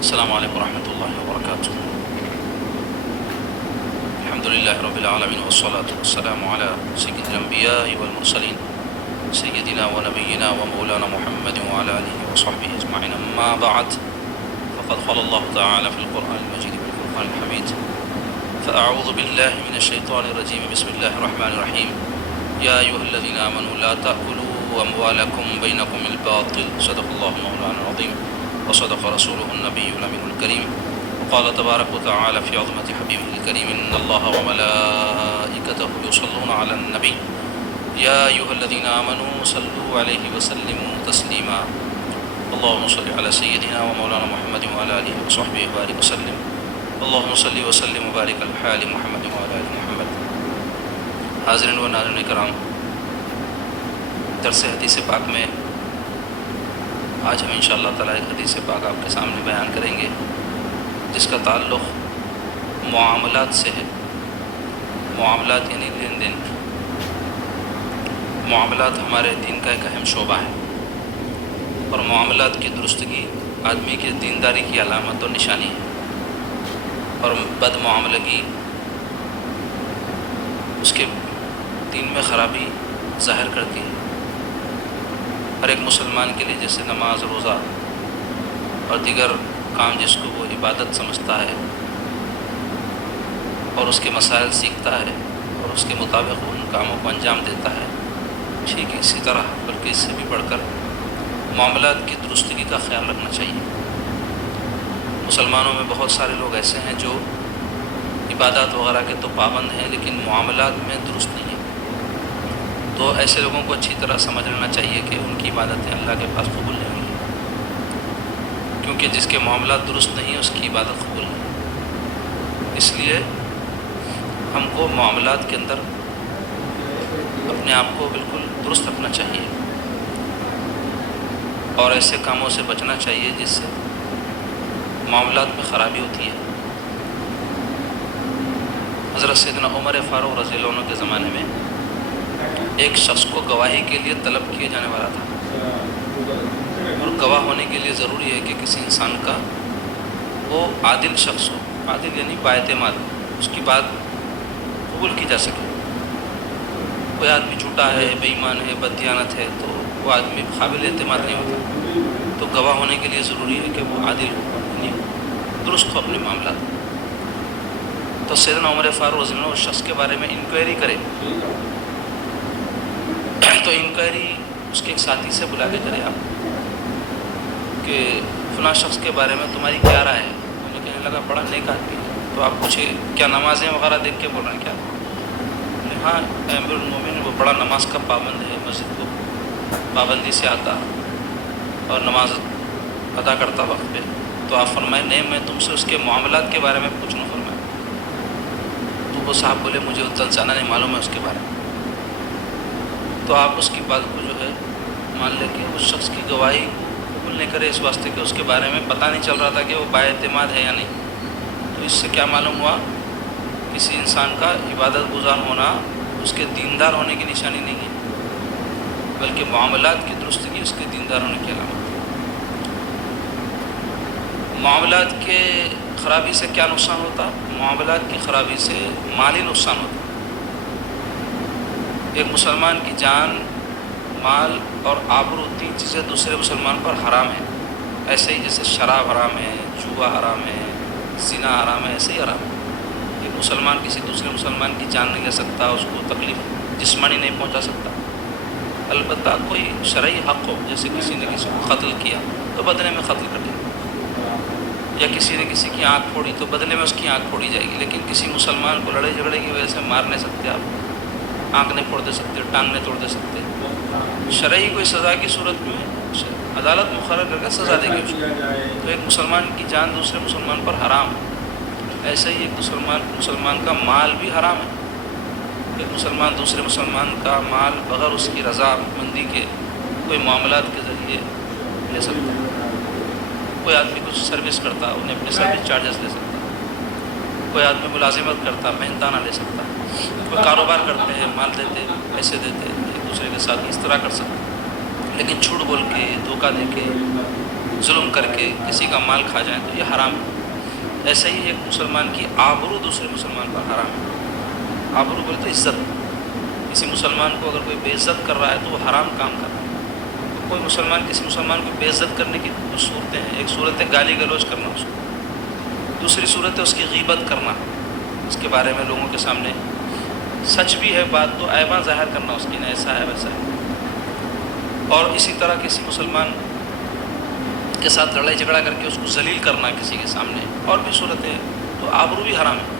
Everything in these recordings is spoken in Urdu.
السلام علیکم ورحمۃ اللہ وبرکاتہ۔ الحمد للہ رب العالمین والصلاة والسلام علی سید الانبیاء والمرسلین سیدنا ونبینا ومولانا محمد وعلى آلہ وصحبہ اجمعین، اما بعد، فقد قال اللہ تعالی فی القرآن المجید والفرقان الحمید، فاعوذ باللہ من الشیطان الرجیم، بسم اللہ الرحمن الرحیم، یا ایھا الذین آمنوا لا تأکلوا اموالکم بینکم بالباطل، صدق اللہ مولانا العظیم وصدق رسوله النبي الأمين الكريم، وقال تبارك وتعالى في عظمة حبيبه الكريم، إن الله وملائكته يصلون على النبي يا أيها الذين آمنوا صلوا عليه وسلموا تسليما، اللهم صل على سيدنا ومولانا محمد وعلى آله وصحبه وبارك وسلم، اللهم صل وسلم وبارك على حال محمد وعلى آل محمد۔ حاضرین و ناظرین کرام، درس حدیث پاک میں آج ہم انشاءاللہ تعالیٰ ایک حدیث پاک آپ کے سامنے بیان کریں گے جس کا تعلق معاملات سے ہے۔ معاملات یعنی لین دین۔ معاملات ہمارے دین کا ایک اہم شعبہ ہے، اور معاملات کی درستگی آدمی کی دینداری کی علامت اور نشانی ہے، اور بد معاملگی اس کے دین میں خرابی ظاہر کرتی ہے۔ ہر ایک مسلمان کے لیے جیسے نماز، روزہ اور دیگر کام جس کو وہ عبادت سمجھتا ہے اور اس کے مسائل سیکھتا ہے اور اس کے مطابق ان کاموں کو انجام دیتا ہے، ٹھیک اسی طرح بلکہ اس سے بھی بڑھ کر معاملات کی درستگی کا خیال رکھنا چاہیے۔ مسلمانوں میں بہت سارے لوگ ایسے ہیں جو عبادات وغیرہ کے تو پابند ہیں لیکن معاملات میں درست نہیں ہیں، تو ایسے لوگوں کو اچھی طرح سمجھ لینا چاہیے کہ ان کی عبادتیں اللہ کے پاس قبول نہیں ہوں گی، کیونکہ جس کے معاملات درست نہیں اس کی عبادت قبول نہیں۔ اس لیے ہم کو معاملات کے اندر اپنے آپ کو بالکل درست رکھنا چاہیے اور ایسے کاموں سے بچنا چاہیے جس سے معاملات میں خرابی ہوتی ہے۔ حضرت سیدنا عمر فاروق رضی اللہ عنہ کے زمانے میں ایک شخص کو گواہی کے لیے طلب کیا جانے والا تھا، اور گواہ ہونے کے لیے ضروری ہے کہ کسی انسان کا وہ عادل شخص ہو، عادل یعنی بااعتماد، اس کی بات قبول کی جا سکے۔ کوئی آدمی جھوٹا ہے، بے ایمان ہے، بددیانت ہے تو وہ آدمی قابل اعتماد نہیں ہوتا، تو گواہ ہونے کے لیے ضروری ہے کہ وہ عادل ہو، یعنی درست ہو اپنے معاملات۔ تو سیدنا عمر فاروق رضی اللہ عنہ اس شخص کے بارے میں انکوائری کرے، تو انکوائری اس کے ایک ساتھی سے بلا کے کرے آپ کہ فلاں شخص کے بارے میں تمہاری کیا رائے ہے؟ انہیں کہنے لگا بڑا نیک آدمی ہے، تو آپ پوچھے کیا نمازیں وغیرہ دیکھ کے بول رہے ہیں کیا؟ ہاں امیر المومنین وہ بڑا نماز کا پابند ہے، مسجد کو پابندی سے آتا اور نماز ادا کرتا وقت پہ۔ تو آپ فرمائے نہیں، میں تم سے اس کے معاملات کے بارے میں پوچھنا فرمائے۔ تو وہ صاحب بولے مجھے زلزانہ نہیں معلوم ہے اس کے بارے میں۔ تو آپ اس کی بات کو جو ہے مان لے کہ اس شخص کی گواہی قبول نہیں کرے، اس واسطے کہ اس کے بارے میں پتہ نہیں چل رہا تھا کہ وہ بااعتماد ہے یا نہیں۔ تو اس سے کیا معلوم ہوا؟ کسی انسان کا عبادت گزار ہونا اس کے دیندار ہونے کی نشانی نہیں ہے، بلکہ معاملات کی درستگی اس کے دیندار ہونے کی علامت ہے۔ معاملات کے خرابی سے کیا نقصان ہوتا؟ معاملات کی خرابی سے مالی نقصان ہوتا۔ ایک مسلمان کی جان، مال اور آبرو، تین چیزیں دوسرے مسلمان پر حرام ہیں، ایسے ہی جیسے شراب حرام ہے، جوا حرام ہے، زنا حرام ہے، ایسے ہی حرام ہے۔ ایک مسلمان کسی دوسرے مسلمان کی جان نہیں لے سکتا، اس کو تکلیف جسمانی نہیں پہنچا سکتا، البتہ کوئی شرعی حق ہو، جیسے کسی نے کسی کو قتل کیا تو بدلے میں قتل کر دیا، یا کسی نے کسی کی آنکھ پھوڑی تو بدلے میں اس کی آنکھ پھوڑی جائے گی، لیکن کسی مسلمان کو لڑائی جھگڑے کی وجہ سے مار نہیں سکتے آپ، آنکھ نہیں پھوڑ دے سکتے، ٹانگ نہیں توڑ دے سکتے۔ شرعی کوئی سزا کی صورت میں عدالت مقرر کر کے سزا دے گی اس کو۔ تو ایک مسلمان کی جان دوسرے مسلمان پر حرام ہے، ایسے ہی ایک مسلمان کا مال بھی حرام ہے۔ ایک مسلمان دوسرے مسلمان کا مال بغیر اس کی رضا مندی کے کوئی معاملات کے ذریعے لے سکتا ہے۔ کوئی آدمی کچھ سروس کرتا، انہیں اپنے سروس چارجز لے سکتا، کوئی آدمی ملازمت کرتا، مہنتانہ لے سکتا، کوئی کاروبار کرتے ہیں، مال دیتے، پیسے دیتے، ایک دوسرے کے ساتھ اس طرح کر سکتے، لیکن جھوٹ بول کے، دھوکہ دے کے ظلم کر کے کسی کا مال کھا جائیں تو یہ حرام ہے۔ ایسے ہی ایک مسلمان کی آبرو دوسرے مسلمان پر حرام ہے۔ آبرو بولتے عزت، کسی مسلمان کو اگر کوئی بے عزت کر رہا ہے تو وہ حرام کام کر رہا ہے۔ تو کوئی مسلمان کسی مسلمان کو بے عزت کرنے کی کچھ صورتیں ہیں۔ ایک صورت ہے گالی گلوچ کرنا اس کو، دوسری صورت ہے اس کی غیبت کرنا، اس کے بارے میں لوگوں کے سامنے سچ بھی ہے بات تو عیباں ظاہر کرنا اس کی، نہ ایسا ہے ویسا ہے۔ اور اسی طرح کسی مسلمان کے ساتھ لڑائی جھگڑا کر کے اس کو ذلیل کرنا کسی کے سامنے، اور بھی صورتیں، تو آبرو بھی حرام ہے۔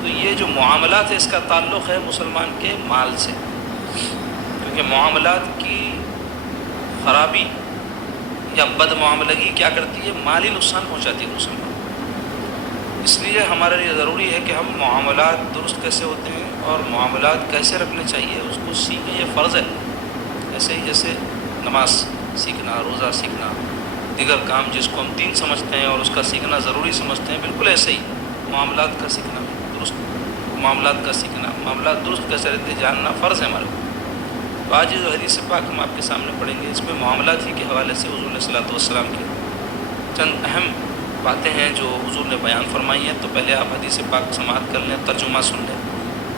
تو یہ جو معاملات ہے اس کا تعلق ہے مسلمان کے مال سے، کیونکہ معاملات کی خرابی یا بد معاملگی کیا کرتی ہے؟ مالی نقصان پہنچاتی ہے مسلمان۔ اس لیے ہمارے لیے ضروری ہے کہ ہم معاملات درست کیسے ہوتے ہیں اور معاملات کیسے رکھنے چاہیے اس کو سیکھیں، یہ فرض ہے۔ ایسے ہی جیسے نماز سیکھنا، روزہ سیکھنا، دیگر کام جس کو ہم دین سمجھتے ہیں اور اس کا سیکھنا ضروری سمجھتے ہیں، بالکل ایسے ہی معاملات کا سیکھنا بھی درست، معاملات کا سیکھنا، معاملات درست کیسے رہتے جاننا فرض ہے ہمارے اوپر۔ تو آج جو حدیث پاک ہم آپ کے سامنے پڑھیں گے، اس میں معاملات ہی کے حوالے سے حضور صلی اللہ علیہ وسلم کی چند اہم باتیں ہیں جو حضور نے بیان فرمائی ہیں۔ تو پہلے آپ حدیث پاک سماعت کر لیں، ترجمہ سن لیں،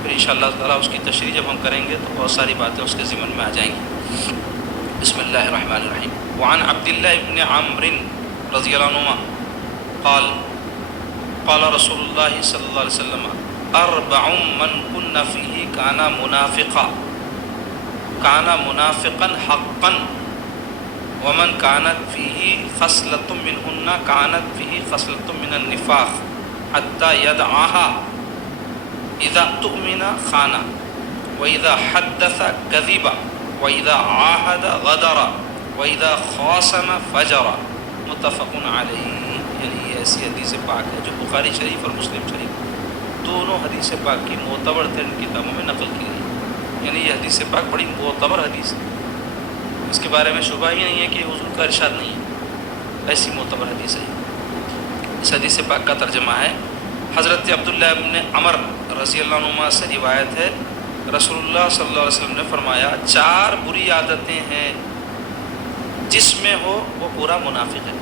پھر انشاءاللہ تعالیٰ اس کی تشریح جب ہم کریں گے تو بہت ساری باتیں اس کے ضمن میں آ جائیں گی۔ بسم اللہ الرحمن الرحیم۔ وعن عبداللہ ابن عمرو رضی اللہ عنہما قال قال رسول اللہ صلی اللہ علیہ وسلم اربع من کن فیہ کان منافقا حقا ومن كانت فيه خصلة منهن كانت فيه خصلة من النفاق حتى يدعاها إذا تؤمن خان وإذا حدث كذب وإذا عاهد غدر وإذا خاصم فجر متفق علیہ۔ یعنی یہ ایسی حدیث پاک ہے جو بخاری شریف اور مسلم شریف دونوں حدیث پاک کی معتبر ترین کتابوں میں نقل کی گئی۔ یعنی یہ حدیث پاک بڑی معتبر حدیث ہے، اس کے بارے میں شبہ ہی نہیں ہے کہ حضور کا ارشاد نہیں ہے، ایسی معتبر حدیث ہے۔ اس حدیث پاک کا ترجمہ ہے، حضرت عبداللہ ابن عمر رضی اللہ عنہما سے روایت ہے، رسول اللہ صلی اللہ علیہ وسلم نے فرمایا 4 بری عادتیں ہیں، جس میں ہو وہ پورا منافق ہے،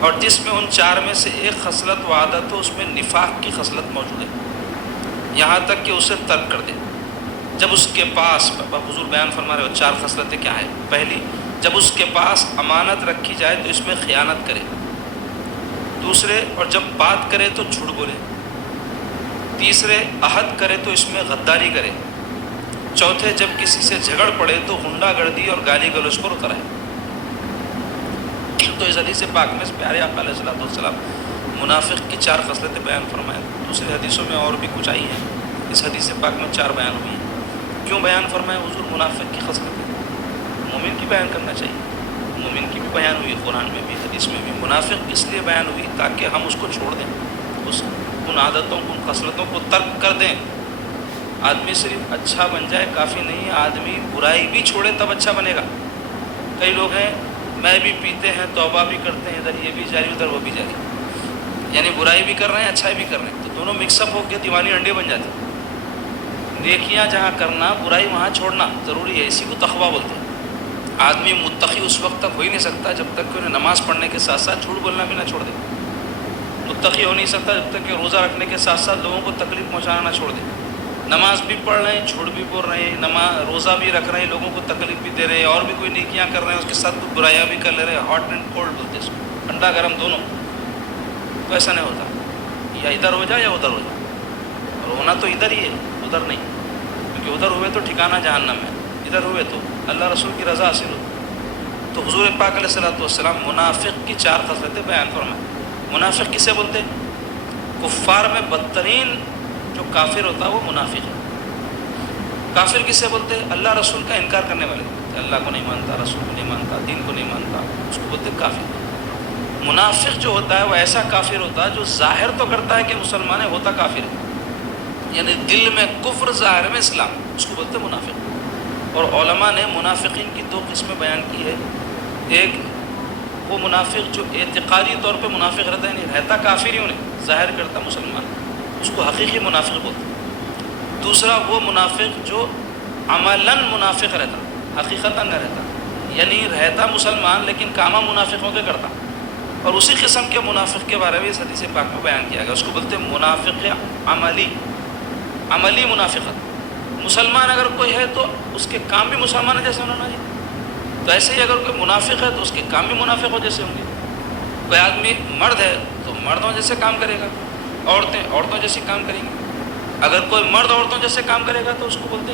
اور جس میں ان 4 میں سے ایک خصلت و عادت ہو اس میں نفاق کی خصلت موجود ہے، یہاں تک کہ اسے ترک کر دے۔ جب اس کے پاس، حضور بیان فرما رہے ہو 4 خصلتیں کیا ہیں۔ پہلی، جب اس کے پاس امانت رکھی جائے تو اس میں خیانت کرے۔ دوسرے، اور جب بات کرے تو جھوٹ بولے۔ تیسرے، عہد کرے تو اس میں غداری کرے۔ چوتھے، جب کسی سے جھگڑ پڑے تو ہنڈا گردی اور گالی گلوچ پر اتر آئے۔ تو اس حدیث پاک میں پیارے آقا علیہ الصلوۃ والسلام منافق کی 4 خصلتیں بیان فرمائے۔ دوسری حدیثوں میں اور بھی کچھ آئی ہیں، اس حدیث پاک میں 4 بیان ہوئی ہیں۔ کیوں بیان فرمائے حضور منافق کی خصلتیں؟ مومن کی بیان کرنا چاہیے، مومن کی بھی بیان ہوئی قرآن میں بھی حدیث میں بھی۔ منافق اس لیے بیان ہوئی تاکہ ہم اس کو چھوڑ دیں، ان عادتوں کو، ان خصلتوں کو ترک کر دیں۔ آدمی صرف اچھا بن جائے کافی نہیں، آدمی برائی بھی چھوڑے تب اچھا بنے گا۔ کئی لوگ ہیں میں بھی پیتے ہیں، توبہ بھی کرتے ہیں، ادھر یہ بھی جاری ادھر وہ بھی جاری، یعنی برائی بھی کر رہے ہیں اچھائی بھی کر رہے ہیں، تو دونوں مکس اپ ہو کے دیوانی انڈے بن جاتے ہیں۔ نیکیاں جہاں کرنا، برائی وہاں چھوڑنا ضروری ہے، اسی کو تقویٰ بولتے ہیں۔ آدمی متقی اس وقت تک ہو ہی نہیں سکتا جب تک کہ انہیں نماز پڑھنے کے ساتھ ساتھ جھوٹ بولنا بھی نہ چھوڑ دے۔ متقی ہو نہیں سکتا جب تک کہ روزہ رکھنے کے ساتھ ساتھ لوگوں کو تکلیف پہنچانا نہ چھوڑ دے۔ نماز بھی پڑھ رہے ہیں، جھوٹ بھی بول رہے ہیں، روزہ بھی رکھ رہے ہیں، لوگوں کو تکلیف بھی دے رہے ہیں، اور بھی کوئی نیکیاں کر رہے ہیں، اس کے ساتھ کچھ برائیاں بھی کر لے رہے ہیں۔ ہاٹ اینڈ کولڈ بولتے ہیں اس کو، ٹھنڈا گرم دونوں۔ تو ایسا نہیں ہوتا، یا ادھر ہو جائے یا ادھر ہو جائے، اور ہونا تو ادھر ہی ہے، ادھر نہیں، کیونکہ ادھر ہوئے تو ٹھکانہ جہنم ہے، ادھر ہوئے تو اللہ رسول کی رضا حاصل ہو۔ تو حضور پاک علیہ الصلوۃ والسلام منافق کی 4 خصلتیں بیان فرمائے۔ منافق کسے بولتے؟ کفار میں بدترین جو کافر ہوتا ہے وہ منافق ہے۔ کافر کسے بولتے؟ اللہ رسول کا انکار کرنے والے، اللہ کو نہیں مانتا، رسول کو نہیں مانتا، دین کو نہیں مانتا، اس کو بولتے کافر۔ منافق جو ہوتا ہے وہ ایسا کافر ہوتا ہے جو ظاہر تو کرتا ہے کہ مسلمان ہے، ہوتا کافر ہے، یعنی دل میں کفر، ظاہر میں اسلام، اس کو بولتے منافق۔ اور علماء نے منافقین کی 2 قسمیں بیان کی ہے۔ ایک وہ منافق جو اعتقادی طور پہ منافق رہتا ہے، نہیں رہتا کافر ہی انہیں، ظاہر کرتا مسلمان، اس کو حقیقی منافق بولتے ہیں۔ دوسرا وہ منافق جو عملاً منافق رہتا، حقیقتاً نہ رہتا، یعنی رہتا مسلمان لیکن کامہ منافقوں کے کرتا. اور اسی قسم کے منافق کے بارے میں اس حدیث پاک میں بیان کیا گیا. اس کو بولتے ہیں منافق عملی منافقت. مسلمان اگر کوئی ہے تو اس کے کام بھی مسلمان جیسے ہونا چاہیے. تو ایسے ہی اگر کوئی منافق ہے تو اس کے کام بھی منافقوں جیسے ہوں گے. کوئی آدمی مرد ہے تو مردوں جیسے کام کرے گا, عورتیں عورتوں جیسے کام کریں گی. اگر کوئی مرد عورتوں جیسے کام کرے گا تو اس کو بولتے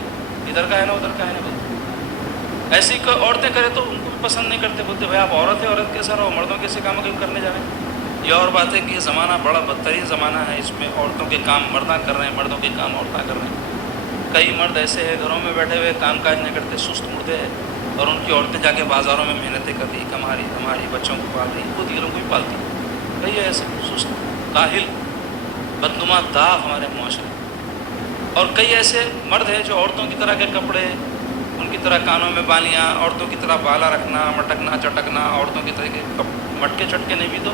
ادھر کا ہے نا ادھر کا ہے نا بولتے. ایسی کوئی عورتیں کرے تو ان کو بھی پسند نہیں کرتے, بولتے بھائی آپ عورت ہے, عورت کیسا رہو, مردوں کیسے کام کرنے جا رہے ہیں. یہ اور بات ہے کہ یہ زمانہ بڑا بدترین زمانہ ہے. اس میں عورتوں کے کام مرداں کر رہے ہیں, مردوں کے کام عورتاں کر رہے ہیں. کئی مرد ایسے ہیں گھروں میں بیٹھے ہوئے کام کاج نہیں کرتے, سست مردے ہیں, اور ان کی عورتیں جا کے بازاروں میں محنتیں کر رہی, کما رہی, بچوں کو پال رہی, وہ دیگروں کو بھی پالتی. کئی ایسے سست کاہل بدنما داغ ہمارے معاشرے. اور کئی ایسے مرد ہیں جو عورتوں کی طرح کے کپڑے, ان کی طرح کانوں میں بالیاں, عورتوں کی طرح بالا رکھنا, مٹکنا چٹکنا, عورتوں کی طرح کے مٹکے چٹکے نہیں بھی تو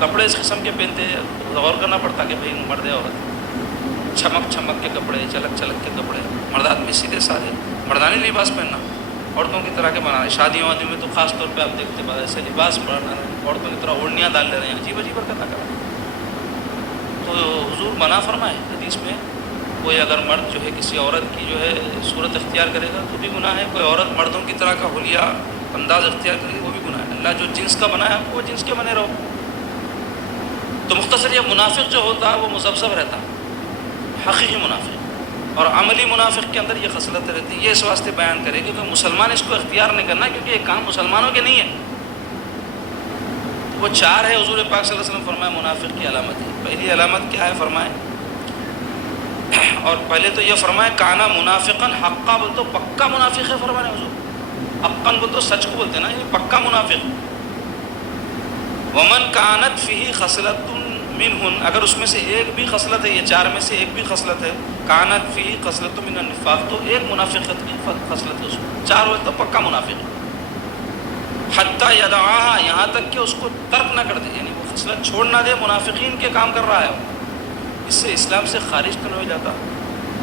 کپڑے اس قسم کے پہنتے ہیں. غور کرنا پڑتا کہ بھائی مرد ہے عورت, چمک چمک کے کپڑے, چلک چلک کے کپڑے. مرد آدمی سیدھے سادے مردانی لباس پہننا, عورتوں کی طرح کے بنانا. شادیوں وادیوں میں تو خاص طور پہ آپ دیکھتے بعد ایسے لباس بنا رہے ہیں, عورتوں کی طرح اوڑھنیاں ڈال لے رہے ہیں, عجیب عجیب حرکتیں کر رہے ہیں. تو حضور منع فرمائے حدیث میں, کوئی اگر مرد جو ہے کسی عورت کی جو ہے صورت اختیار کرے گا تو بھی گناہ ہے. کوئی عورت مردوں کی طرح کا حلیہ انداز اختیار کرے گی وہ بھی گناہ ہے. اللہ جو جنس کا بنایا وہ جنس کے بنے رہو. تو مختصر یہ منافق جو ہوتا ہے وہ مذبذب رہتا, حقیقی منافق. اور عملی منافق کے اندر یہ خصلتیں رہتی. یہ اس واسطے بیان کرے کہ مسلمان اس کو اختیار نہیں کرنا, کیونکہ یہ کام مسلمانوں کے نہیں ہے. وہ چار ہے حضور پاک صلی اللہ علیہ وسلم فرمائے منافق کی علامت ہے. پہلی علامت کیا ہے فرمائے, اور پہلے تو یہ فرمائے کانا منافقاً حقا, بول تو پکا منافق ہے فرمانے حضور. حقاً بول تو سچ کو بولتے نا, یہ پکا منافق. ومن کانت فیہ خصلۃ منہن, اگر اس میں سے ایک بھی خصلت ہے, یہ چار میں سے ایک بھی خصلت ہے, کانت فیہ خصلۃ من النفاق, تو ایک منافقت کی خصلت ہے اس میں. چار ہوئے تو پکا منافق ہے. حتی یدعاہا, یہاں تک کہ اس کو ترک نہ کر دے, یعنی وہ خصلت چھوڑ نہ دے. منافقین کے کام کر رہا ہے, اس سے اسلام سے خارج تو نہیں ہو جاتا,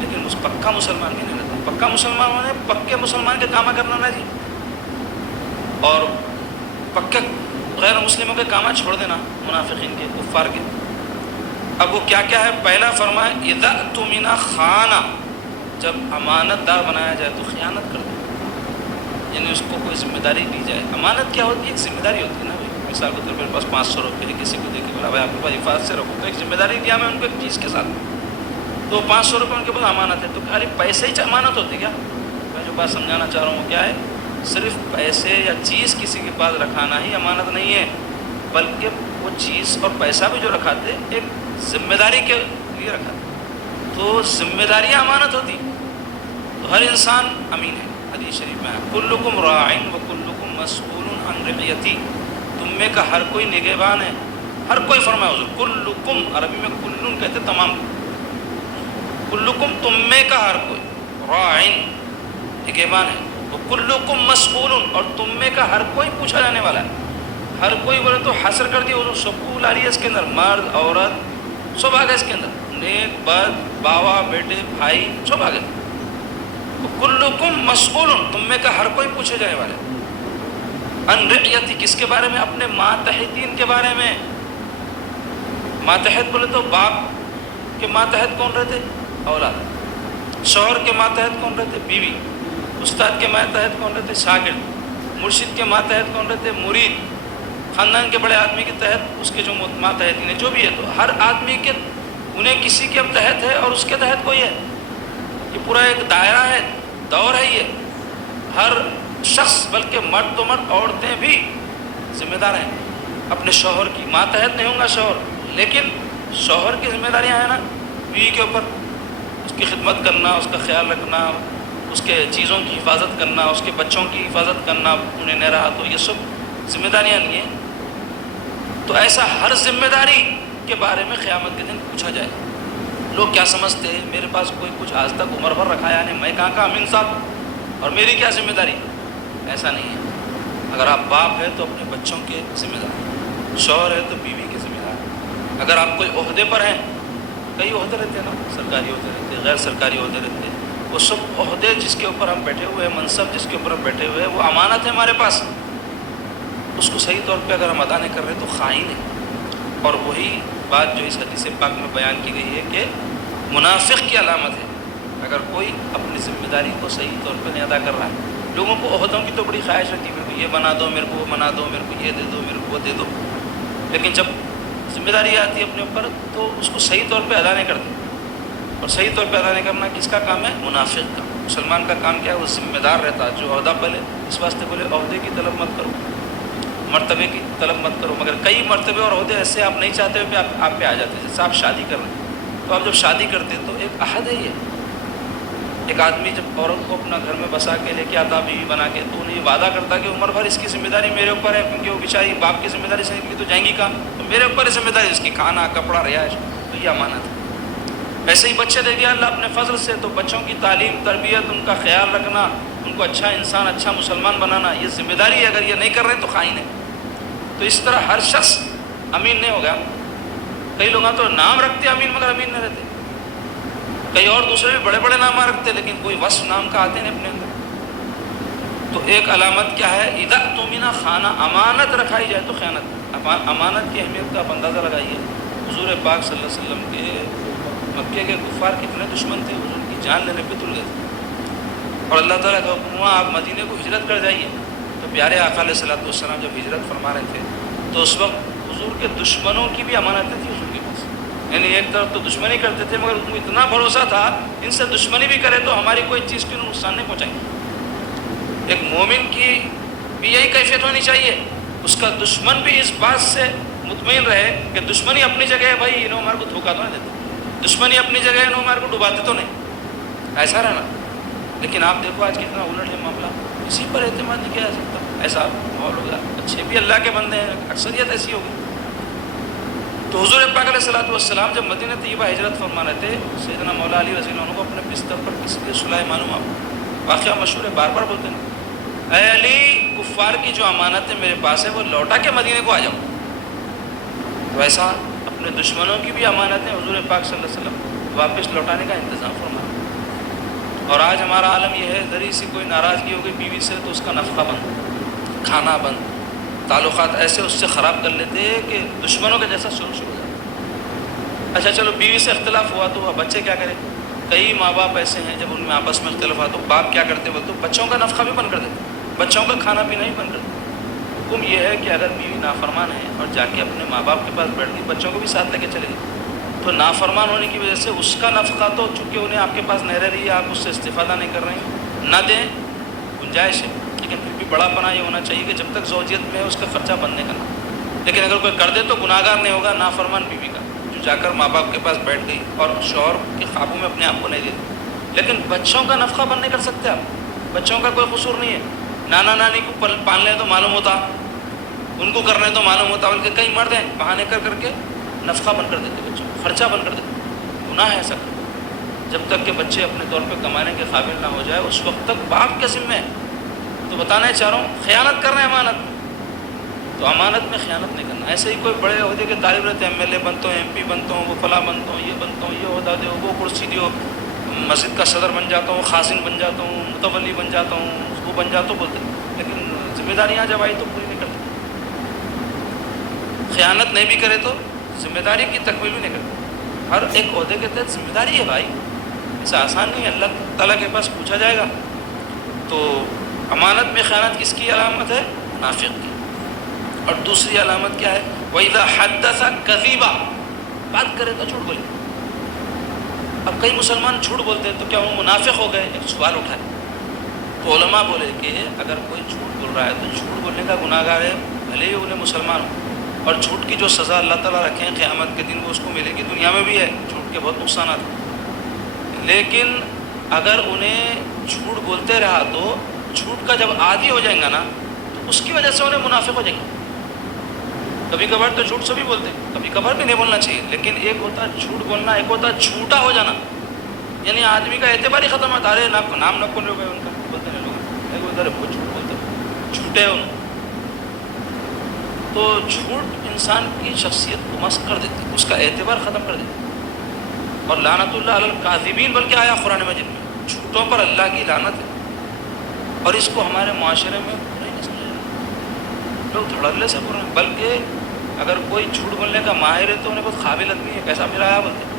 لیکن اس پکا مسلمان بھی نہیں رہتا. پکا مسلمان ہونے پکے مسلمان کے کام کرنا نہ جی, اور پکے غیر مسلموں کے کام چھوڑ دینا, منافقین کے, کفار کے. اب وہ کیا کیا ہے, پہلا فرمائے اذا اؤتمن خان, جب امانت دار بنایا جائے تو خیانت کر دے, یعنی اس کو کوئی ذمہ داری دی جائے. امانت کیا ہوتی ہے, ایک ذمہ داری ہوتی ہے نا. مثال کے طور پر میرے پاس 500 روپئے کسی کو دے کے بولا بھائی آپ کے پاس حفاظت سے رکھو, تو ایک ذمہ داری دیا میں ان کو ایک چیز کے ساتھ, تو 500 روپئے ان کے پاس امانت ہے. تو خالی پیسے ہی امانت ہوتی کیا؟ میں جو بات سمجھانا چاہ رہا ہوں کیا ہے, صرف پیسے یا چیز کسی کے پاس رکھانا ہی امانت نہیں ہے, بلکہ وہ چیز اور پیسہ بھی جو رکھاتے ایک ذمہ داری کے لیے رکھاتے. تو ذمہ داریاں امانت ہوتی. تو ہر انسان امین ہے. حدیث شریف میں کلکم راعٍ وکلکم مسئول عن رعیتی, تم میں کا ہر کوئی نگہبان ہے. ہر کوئی فرمایا حضور, کلکم, عربی میں کلن کہتے تمام, کلکم تم میں کا ہر کوئی, راعٍ نگہبان ہے, وکلکم مسئول, اور تم میں کا ہر کوئی پوچھا جانے والا ہے. ہر کوئی بولے تو حصر کر دیا حضور, سب آ رہی ہے اس کے اندر, مرد عورت سب آ گئے اس کے اندر, نیک بد, باوا بیٹے بھائی سب آ گئے. کلکم مسئول, تم میں کا ہر کوئی پوچھے جانے والا ہے. ان رعیتی, کس کے بارے میں, اپنے ماتحتین کے بارے میں. ماتحت بولے تو باپ کے ماتحت کون رہتے, اولاد. شوہر کے ماتحت کون رہتے, بیوی. استاد کے ماتحت کون رہتے, شاگرد. مرشد کے ماتحت کون رہتے, مرید. خاندان کے بڑے آدمی کے تحت اس کے جو ماتحتین ہیں جو بھی ہے, تو ہر آدمی کے انہیں کسی کے تحت ہے اور اس کے تحت کوئی ہے. یہ پورا ایک دائرہ ہے, دور ہے یہ. ہر شخص, بلکہ مرد تو مرد, عورتیں بھی ذمہ دار ہیں اپنے شوہر کی. ماتحت نہیں ہوں گا شوہر, لیکن شوہر کی ذمہ داریاں ہیں نا بیوی کے اوپر, اس کی خدمت کرنا, اس کا خیال رکھنا, اس کے چیزوں کی حفاظت کرنا, اس کے بچوں کی حفاظت کرنا, انہیں نہیں رہا تو یہ سب ذمہ داریاں نہیں ہیں. تو ایسا ہر ذمہ داری کے بارے میں قیامت کے دن پوچھا جائے. لوگ کیا سمجھتے ہیں, میرے پاس کوئی کچھ آج تک عمر بھر رکھایا نہیں, میں کہاں کا امین صاحب, اور میری کیا ذمہ داری. ایسا نہیں ہے. اگر آپ باپ ہے تو اپنے بچوں کے ذمہ دار, شوہر ہے تو بیوی کے ذمہ دار. اگر آپ کوئی عہدے پر ہیں, کئی عہدے رہتے ہیں نا, سرکاری عہدے رہتے, غیر سرکاری عہدے رہتے, وہ سب عہدے جس کے اوپر ہم بیٹھے ہوئے ہیں، منصب جس کے اوپر ہم بیٹھے ہوئے ہیں، وہ امانت ہے ہمارے پاس، اس کو صحیح طور پہ اگر ہم ادا نہیں کر رہے تو خائن ہے۔ اور وہی بات جو اس حدیث پاک میں بیان کی گئی ہے کہ منافق کی علامت ہے اگر کوئی اپنی ذمہ داری کو صحیح طور پہ نہیں ادا کر رہا ہے۔ لوگوں کو عہدوں کی تو بڑی خواہش رہتی ہے، میرے کو یہ بنا دو، میرے کو وہ بنا دو، میرے کو یہ دے دو، میرے کو وہ دے دو، لیکن جب ذمہ داری آتی ہے اپنے اوپر تو اس کو صحیح طور پہ ادا نہیں کرتے۔ اور صحیح طور پہ ادا نہیں کرنا کس کا کام ہے؟ منافق کا۔ مسلمان کا کام کیا ہے؟ وہ ذمہ دار رہتا ہے، جو عہدہ پہلے اس واسطے بولے عہدے کی طلب مت کرو، مرتبے کی طلب مت کرو، مگر کئی مرتبے اور عہدے ایسے آپ نہیں چاہتے ہو کہ آپ پہ آ جاتے ہیں۔ جیسے آپ شادی کر رہے ہیں تو آپ جب شادی کرتے ہیں تو ایک عہد ہے، یہ ایک آدمی جب عورت کو اپنا گھر میں بسا کے لے کے آتا بیوی بنا کے تو انہیں یہ وعدہ کرتا کہ عمر بھر اس کی ذمہ داری میرے اوپر ہے، کیونکہ وہ بیچاری باپ کی ذمہ داری سے نکلی تو جائیں گی کہاں، تو میرے اوپر ہے ذمہ داری اس کی، کھانا کپڑا رہائش، تو یہ امانت ہے۔ ایسے ہی بچے دے دیا اللہ اپنے فضل سے، تو بچوں کی تعلیم تربیت، ان کا خیال رکھنا، ان کو اچھا انسان اچھا مسلمان بنانا، یہ ذمہ داری ہے۔ اگر یہ نہیں کر رہے تو خائن ہے۔ تو اس طرح ہر شخص امین نہیں ہوگا۔ کئی لوگ تو نام رکھتے امین مگر امین نہیں رہتے، کئی اور دوسرے بھی بڑے بڑے نام رکھتے لیکن کوئی وصف نام کا آتے نہیں اپنے اندر۔ تو ایک علامت کیا ہے؟ اذا اؤتمن خانہ، امانت رکھائی جائے تو خیانت۔ امانت کی اہمیت کا آپ اندازہ لگائیے۔ حضور پاک صلی اللہ علیہ وسلم کے مکے کے کفار کتنے دشمن تھے، حضور کی جان لینے پہ تل گئے تھے، اور اللہ تعالیٰ کا حکم ہوا آپ مدینے کو ہجرت کر جائیے۔ تو پیارے آقا علیہ الصلوۃ والسلام جب ہجرت فرما رہے تھے تو اس وقت حضور کے دشمنوں کی بھی امانتیں تھیں حضور کے پاس، یعنی ایک طرف تو دشمنی کرتے تھے مگر ان کو اتنا بھروسہ تھا ان سے دشمنی بھی کرے تو ہماری کوئی چیز کی نقصان نہیں پہنچائیں گے۔ ایک مومن کی بھی یہی کیفیت ہونی چاہیے، اس کا دشمن بھی اس بات سے مطمئن رہے کہ دشمنی اپنی جگہ ہے، بھائی انہوں ہمارے کو دھوکہ تو نہیں دیتے، دشمنی اپنی جگہ ہے، انہوں ہمارے کو ڈباتے تو نہیں، ایسا رہنا۔ لیکن آپ دیکھو آج کتنا الٹ ہے معاملہ، کسی پر اعتماد نہیں کیا جا سکتا، ایسا ماحول ہو گیا۔ اچھے بھی اللہ کے بندے ہیں، اکثریت ایسی ہوگی۔ تو حضور پاک علیہ الصلوۃ والسلام جب مدینہ طیبہ ہجرت فرما رہے تھے، سیدنا مولا علی رضی اللہ عنہ کو اپنے بستر پر کس لیے سلائے معلوم، آپ واقعہ مشہور ہے، بار بار بولتے ہیں، اے علی کفار کی جو امانتیں میرے پاس ہے وہ لوٹا کے مدینے کو آ جاؤ۔ تو ایسا اپنے دشمنوں کی بھی امانتیں حضور پاک صلی اللہ علیہ وسلم واپس لوٹانے کا انتظام فرمایا۔ اور آج ہمارا عالم یہ ہے، ذری سی کوئی ناراضگی ہو گئی بیوی سے تو اس کا نفقہ بند، کھانا بند، تعلقات ایسے اس سے خراب کر لیتے کہ دشمنوں کے جیسا شروع ہو جاتا۔ اچھا چلو بیوی سے اختلاف ہوا تو بچے کیا کریں؟ کئی ماں باپ ایسے ہیں جب ان میں آپس میں اختلاف ہوا تو باپ کیا کرتے وہ تو بچوں کا نفقہ بھی بند کر دیتے، بچوں کا کھانا پینا بھی بند کر دیتے۔ حکم یہ ہے کہ اگر بیوی نافرمان ہے اور جا کے اپنے ماں باپ کے پاس بیٹھ گئی، بچوں کو بھی ساتھ لے کے چلے گئی، تو نافرمان ہونے کی وجہ سے اس کا نفقہ تو چونکہ انہیں آپ کے پاس نہیں رہ رہی ہے، آپ اس سے استفادہ نہیں کر رہے ہیں، نہ دیں، گنجائش ہے، لیکن پھر بھی بڑا پناہ یہ ہونا چاہیے کہ جب تک زوجیت میں ہے اس کا خرچہ بند نہیں کرنا۔ لیکن اگر کوئی کر دے تو گناہ گار نہیں ہوگا نافرمان بیوی کا، جو جا کر ماں باپ کے پاس بیٹھ گئی اور شوہر کے خوابوں میں اپنے آپ کو نہیں دے۔ لیکن بچوں کا نفقہ بند نہیں کر سکتے آپ، بچوں کا کوئی قصور نہیں ہے، نانا نانی کو پالنے تو معلوم ہوتا، ان کو کرنے تو معلوم ہوتا، بلکہ کئی مرد ہیں بہانے کر کر کے نفقہ بند کر دیتے، بچوں کو خرچہ بند کر دیتے۔ گناہ ہے ایسا، جب تک کہ بچے اپنے طور پہ کمانے کے قابل نہ ہو جائے اس وقت تک باپ کے ذمہ ہے۔ تو بتانا چاہ رہا ہوں خیانت کر رہے ہیں امانت، تو امانت میں خیانت نہیں کرنا۔ ایسے ہی کوئی بڑے عہدے کے طالب رہتے ہیں، ایم ایل اے بنتا ہوں، ایم پی بنتا ہوں، وہ فلاں بنتا ہوں، یہ بنتا ہوں، یہ عہدہ دو، وہ کرسی دو، مسجد کا صدر بن جاتا ہوں، خازن بن جاتا ہوں، متولی بن جاتا ہوں، وہ بن جاتا ہوں بولتے ہیں، لیکن ذمہ داریاں جب آئی تو پوری نہیں کرتے۔ خیانت نہیں بھی کرے تو ذمہ داری کی تکمیل بھی نہیں کرتے۔ ہر ایک عہدے کے تحت ذمہ داری ہے بھائی، ایسا آسان نہیں ہے، اللہ تعالیٰ کے پاس پوچھا جائے گا۔ تو امانت میں خیانت کس کی علامت ہے؟ منافق کی۔ اور دوسری علامت کیا ہے؟ وَإِذَا حَدَّثَ كَذِبًا، بات کرے تو جھوٹ بولے۔ اب کئی مسلمان جھوٹ بولتے ہیں تو کیا وہ منافق ہو گئے؟ ایک سوال اٹھا ہے تو علماء بولے کہ اگر کوئی جھوٹ بول رہا ہے تو جھوٹ بولنے کا گناہ گار ہے، بھلے ہی انہیں مسلمان ہو، اور جھوٹ کی جو سزا اللہ تعالیٰ رکھیں قیامت کے دن وہ اس کو ملے گی، دنیا میں بھی ہے، جھوٹ کے بہت نقصانات ہیں۔ لیکن اگر انہیں جھوٹ بولتے رہا تو جھوٹ کا جب عادی ہو جائیں گا نا تو اس کی وجہ سے انہیں منافق ہو جائیں گے۔ کبھی کبھار تو جھوٹ سے بھی بولتے ہیں، کبھی کبھار بھی نہیں بولنا چاہیے، لیکن ایک ہوتا ہے جھوٹ بولنا، ایک ہوتا ہے جھوٹا ہو جانا، یعنی آدمی کا اعتبار ہی ختم ہوتا ہے۔ نام نہ کون لوگ ہیں ان کا بولتے ہیں لوگ، ادھر وہ جھوٹ بولتے ہیں، جھوٹے ان تو جھوٹ انسان کی شخصیت کو مسخ کر دیتی، اس کا اعتبار ختم کر دیتی۔ اور لعنت اللہ علی الکاذبین بلکہ آیا قرآن مجید میں، جھوٹوں پر اللہ کی لعنت ہے، اور اس کو ہمارے معاشرے میں برا ہی نہیں سمجھا جاتا۔ لوگ دھڑلے سے برا، بلکہ اگر کوئی جھوٹ بولنے کا ماہر ہے تو انہیں بہت قابل آدمی ہے، پیسہ ملایا بولتے،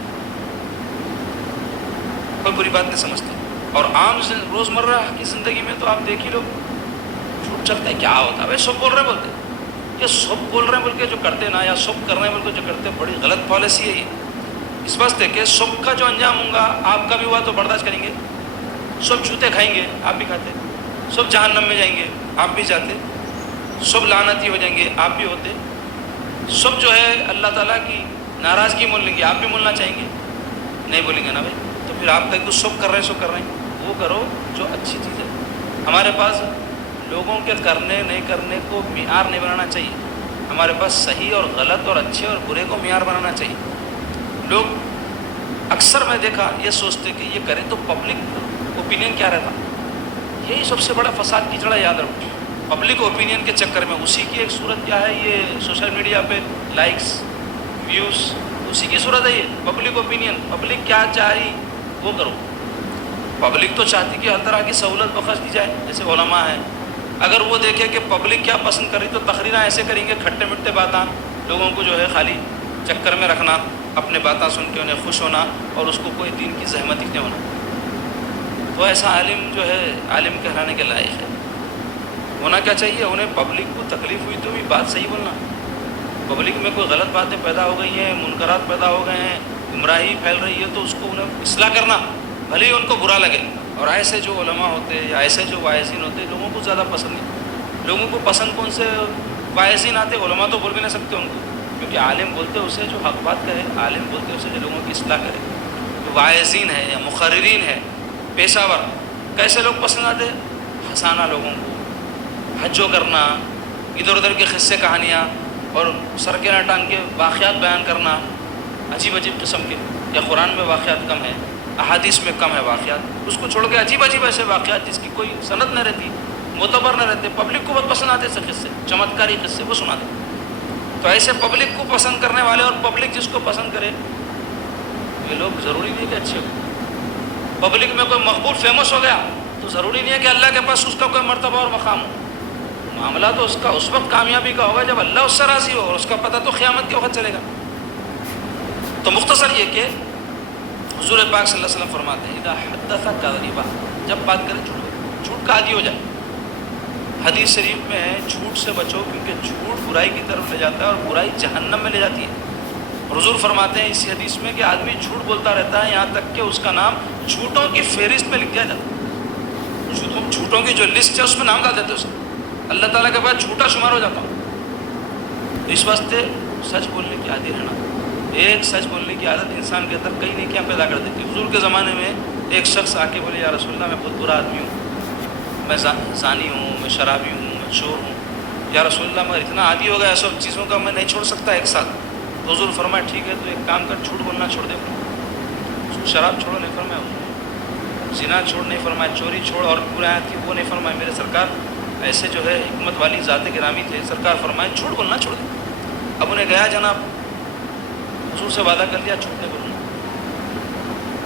کوئی بری بات نہیں سمجھتے۔ اور عام روزمرہ کی زندگی میں تو آپ دیکھ ہی لو، جھوٹ چلتا ہے، کیا ہوتا ہے بھائی سب بول رہے ہیں بولتے، یہ سب بول رہے ہیں بول کے جو کرتے نا، یا سب کر رہے ہیں بول کے جو کرتے، بڑی غلط پالیسی ہے یہ۔ اس واسطے کہ سب کا جو انجام ہوگا آپ کا بھی ہوا تو برداشت کریں گے، سب جوتے کھائیں گے آپ بھی کھاتے، سب جہنم میں جائیں گے آپ بھی جاتے، سب لعنتی ہو جائیں گے آپ بھی ہوتے، سب جو ہے اللہ تعالیٰ کی ناراضگی مول لیں گے آپ بھی مولنا چاہیں گے، نہیں بولیں گے نا بھائی۔ تو پھر آپ کہیں کچھ سب کر رہے ہیں سب کر رہے ہیں، وہ کرو جو اچھی چیز ہے۔ ہمارے پاس لوگوں کے کرنے نہیں کرنے کو معیار نہیں بنانا چاہیے، ہمارے پاس صحیح اور غلط اور اچھے اور برے کو معیار بنانا چاہیے۔ لوگ اکثر میں دیکھا یہ سوچتے کہ یہ کرے تو پبلک اوپینین کیا رہتا، یہی سب سے بڑا فساد کی جڑ ہے، یاد رکھو۔ پبلک اوپینین کے چکر میں اسی کی ایک صورت کیا ہے، یہ سوشل میڈیا پہ لائکس ویوز، اسی کی صورت ہے یہ پبلک اوپینین۔ پبلک کیا چاہی وہ کرو۔ پبلک تو چاہتی کہ ہر طرح کی سہولت بخش دی جائے، جیسے علماء ہیں، اگر وہ دیکھے کہ پبلک کیا پسند کر رہی تو تقریریں ایسے کریں گے، کھٹے مٹے باتاں، لوگوں کو جو ہے خالی چکر میں رکھنا، اپنے باتیں سن کے انہیں خوش ہونا، اور اس کو کوئی دین کی زحمت ہی نہیں ہونا، تو ایسا عالم جو ہے عالم کہلانے کے لائق ہے۔ ہونا کیا چاہیے، انہیں پبلک کو تکلیف ہوئی تو بھی بات صحیح بولنا، پبلک میں کوئی غلط باتیں پیدا ہو گئی ہیں، منکرات پیدا ہو گئے ہیں، گمراہی پھیل رہی ہے، تو اس کو انہیں اصلاح کرنا، بھلے ہی ان کو برا لگے۔ اور ایسے جو علماء ہوتے یا ایسے جو واعظین ہوتے لوگوں کو زیادہ پسند نہیں، لوگوں کو پسند کون سے واعظین آتے، علماء تو بول بھی نہیں سکتے ان کو، کیونکہ عالم بولتے اسے جو حق بات کہے، عالم بولتے اسے جو لوگوں کی اصلاح کرے۔ واعظین ہے یا مقررین ہے، پیشہ ور، کیسے لوگ پسند آتے، ہنسانا لوگوں کو، حجو کرنا، ادھر ادھر کے قصے کہانیاں اور سر کے نہ ٹانگ کے واقعات بیان کرنا، عجیب عجیب قسم کے، یا قرآن میں واقعات کم ہے، احادیث میں کم ہے واقعات، اس کو چھوڑ کے عجیب عجیب ایسے واقعات جس کی کوئی سند نہ رہتی، معتبر نہ رہتے، پبلک کو بہت پسند آتے ایسے قصے، چمتکاری قصے وہ سناتے۔ تو ایسے پبلک کو پسند کرنے والے اور پبلک جس کو پسند کرے، یہ لوگ ضروری نہیں کہ اچھے ہو۔ پبلک میں کوئی مقبول فیمس ہو گیا تو ضروری نہیں ہے کہ اللہ کے پاس اس کا کوئی مرتبہ اور مقام ہو، معاملہ تو اس کا اس وقت کامیابی کا ہوگا جب اللہ اس سے راضی ہو، اور اس کا پتہ تو قیامت کے وقت چلے گا۔ تو مختصر یہ کہ حضور پاک صلی اللہ علیہ وسلم فرماتے ہیں اذا حدث کذبا، جب بات کرے جھوٹ کا عادی ہو جائے۔ حدیث شریف میں ہے جھوٹ سے بچو، کیونکہ جھوٹ برائی کی طرف لے جاتا ہے اور برائی جہنم میں لے جاتی ہے۔ حضور فرماتے ہیں اسی حدیث میں کہ آدمی جھوٹ بولتا رہتا ہے یہاں تک کہ اس کا نام جھوٹوں کی فہرست میں لکھ دیا جاتا ہے، جھوٹوں کی جو لسٹ ہے اس میں نام ڈال دیتے اسے، اللہ تعالیٰ کے بعد جھوٹا شمار ہو جاتا ہوں۔ اس واسطے سچ بولنے کی عادی رہنا، ایک سچ بولنے کی عادت انسان کے اندر کئی نیکیاں پیدا کر دیتی ہے۔ حضور کے زمانے میں ایک شخص آ کے بولے یا رسول اللہ میں بہت برا آدمی ہوں، میں زانی ہوں، میں شرابی ہوں، میں چور ہوں، یا رسول اللہ میں اتنا عادی ہو گیا سب چیزوں کا میں نہیں چھوڑ سکتا ایک ساتھ۔ تو حضور فرمایا ٹھیک ہے تو ایک کام کر، جھوٹ بولنا چھوڑ دے، شراب چھوڑو نہیں فرمایا، زنا چھوڑ نہیں فرمایا، چوری چھوڑ، اور برائیاں تھی وہ نہیں فرمایا۔ میرے سرکار ایسے جو ہے حکمت والی ذات گرامی تھے، سرکار فرمائے جھوٹ بولنا چھوڑ دے۔ اب انہیں گیا جناب، حضور سے وعدہ کر لیا جھوٹ نہیں بولنا۔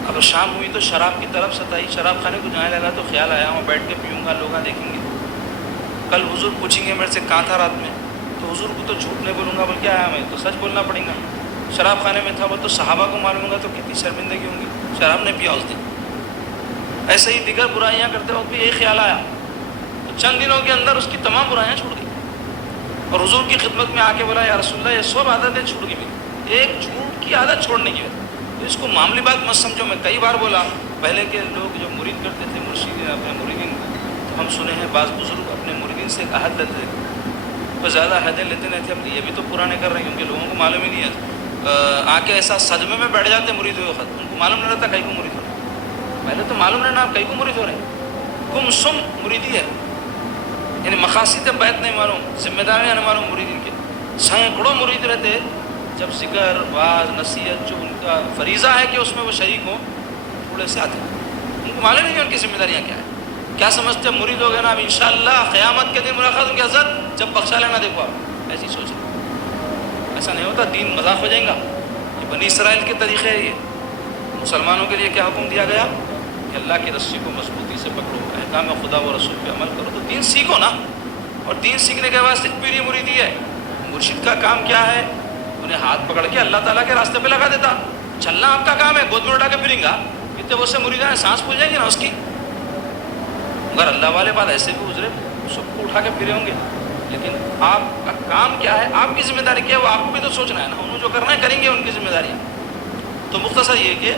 اب شام ہوئی تو شراب کی طرف ستائی، شراب خانے کو جانے لگا تو خیال آیا وہاں بیٹھ کے پیوں گا، لوگ دیکھیں گے، کل حضور پوچھیں گے میرے سے کہاں تھا رات میں، تو حضور کو تو جھوٹ نہیں بولوں گا بلکہ آیا میں تو سچ بولنا پڑے گا۔ شراب خانے میں تھا وہ تو صحابہ کو معلوم ہوگا تو کتنی شرمندگی ہوں گی، شراب نہیں پیا اس دن۔ ایسے ہی دیگر برائیاں کرتے وقت بھی یہی خیال آیا، تو چند دنوں کے اندر اس کی تمام برائیاں چھوڑ گئی، اور حضور کی خدمت میں آ کے بولا یا رسول اللہ یہ سب عادتیں چھوڑ گئی میری، ایک جھوٹ کی عادت چھوڑنے کی وجہ۔ تو اس کو معمولی بات مت سمجھو، میں کئی بار بولا، پہلے کے لوگ جو مرید کرتے تھے مرشدین اپنے مریدین کو، تو ہم سنے ہیں بعض بزرگ اپنے مریدین سے ایک عہد لیتے تھے، تو زیادہ عہدیں لیتے نہیں تھے، اب یہ بھی تو پرانے کر رہے ہیں کیونکہ لوگوں کو معلوم ہی نہیں ہے، آ کے ایسا صدمے میں بیٹھ جاتے مرید ہوئے وقت، ان کو معلوم نہیں رہتا کئی کو مرید ہو رہے ہیں، پہلے تو معلوم رہنا آپ کئی کو مرید ہو رہے ہیں، گم سم مریدی ہے، یعنی مقاصد بیت نہیں معلوم، ذمہ داریاں نہیں معلوم مریدین کے، سینکڑوں مرید رہتے، جب ذکر واعظ نصیحت جو ان کا فریضہ ہے کہ اس میں وہ شریک ہوں، تھوڑے سے آتے ہیں، ان کو معلوم نہیں کہ ان کی ذمہ داریاں کیا ہیں، کیا سمجھتے ہیں مرید ہو گئے نا اب انشاءاللہ قیامت کے دن ملاقات ہوگی حضرت جب بخشا لینا، دیکھو آپ ایسی سوچ، ایسا نہیں ہوتا، دین مذاق ہو جائے گا۔ یہ بنی اسرائیل کے طریقے ہے، یہ مسلمانوں کے لیے کیا حکم دیا گیا، کہ اللہ کی رسی کو مضبوطی سے پکڑو، احکام خدا و رسول پہ عمل کرو، تو دین سیکھو نا. اور دین سیکھنے کے واسطے پیری مریدی ہے. مرشد کا کام کیا ہے؟ انہیں ہاتھ پکڑ کے اللہ تعالیٰ کے راستے پہ لگا دیتا. چلنا آپ کا کام ہے، گود میں اٹھا کے پھریں گا. کتنے بہت سے مریداں ہیں سانس پھول جائیں گے نا اس کی. اگر اللہ والے بات ایسے بھی گزرے سب کو اٹھا کے پھرے ہوں گے. لیکن آپ کا کام کیا ہے، آپ کی ذمہ داری کیا ہے، وہ آپ کو بھی تو سوچنا ہے نا. انہوں جو کرنا ہے کریں گے، ان کی ذمہ داری ہے. تو مختصر یہ کہ